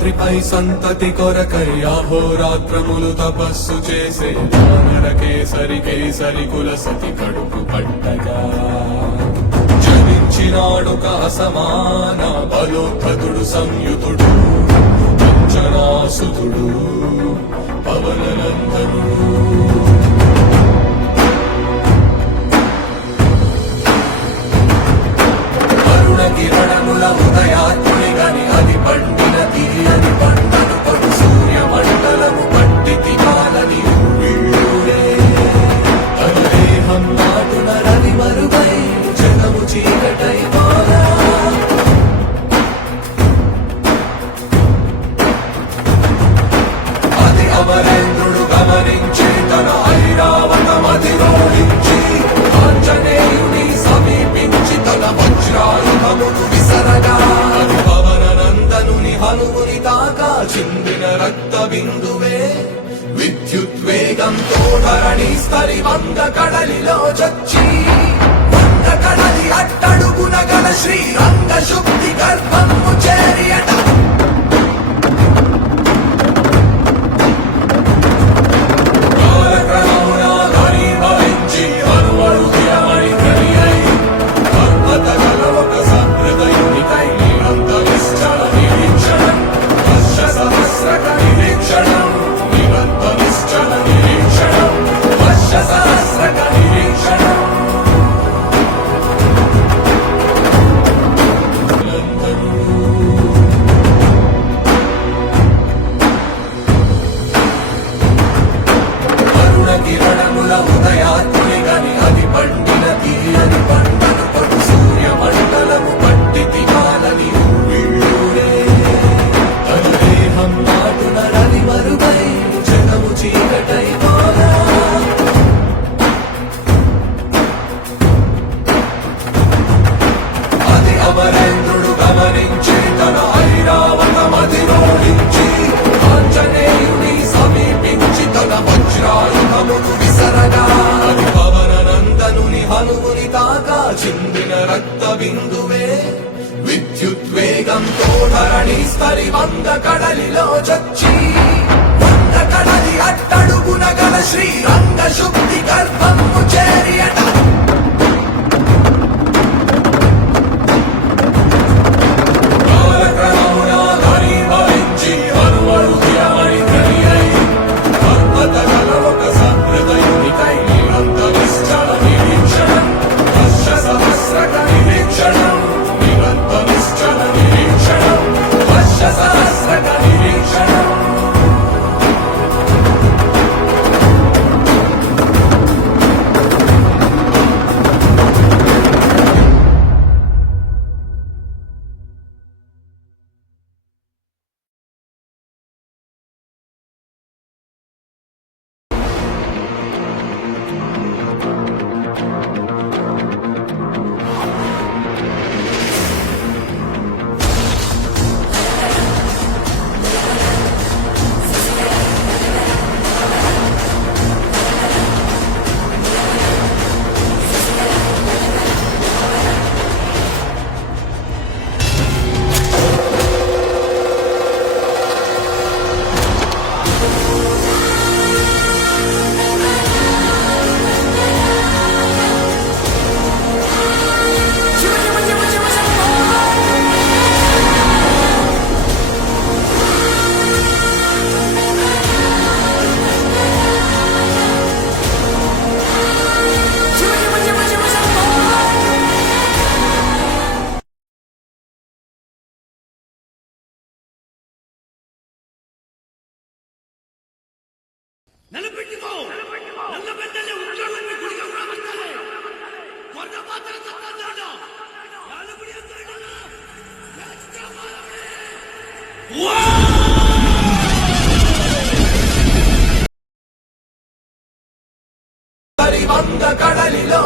రాత్రిపై సంతతి కొరకై అహోరాత్రములు తపస్సు చేసే నరకేసరి కేసరి కుల సతి కడుపు పట్టగా జనించినాడొక అసమాన బలోద్ధతుడు సంయుతుడు అంజనాసుతుడు పవననందనుడు కిరణముల ఉదయాత్ముని గని అది పండిన తీయని పంటను కొడు సూర్యమండలము పట్టి తినాలని వీళ్ళుడే తన దేహం నాటున రవి మరుగై జగము చీకటై పోరా అది అమరేంద్రుడు గమనించి తన ఐరావతమది రోడించి ఆంజనేయుని సమీపించి తన వజ్రాయుధమును విసరగా అది పవననందనుని హనుముని తాకా చిందిన రక్త బిందువే విద్యుద్వేగంతో ధరణి స్థలి వంగ కడలిలో చచ్చి వంగ కడలి అట్టడుగున గల శ్రీరంగ శుద్ధి గర్భము చేరియట అమరేంద్రుడు గమనించి తన ఐరావతమది రోడించి ఆంజనేయుని సమీపించి తన వజ్రాయుధమును విసరగా అది పవననందనుని హనుముని తాకా చిందిన రక్త బిందువే విద్యుద్వేగంతో ధరణి స్థలి వంగ కడలిలో చచ్చి వంగ కడలి అట్టడుగున గల శ్రీరంగ శుద్ధి గర్భము చేరియట నిలబెట్టుకో నల్ల పెద్దలే ఉద్యోగాన్ని గుడిగా రావస్తాలే కొన్న మాత్ర తత్తాడా నాలుగుడి అంతేనా వంగ కడలిలో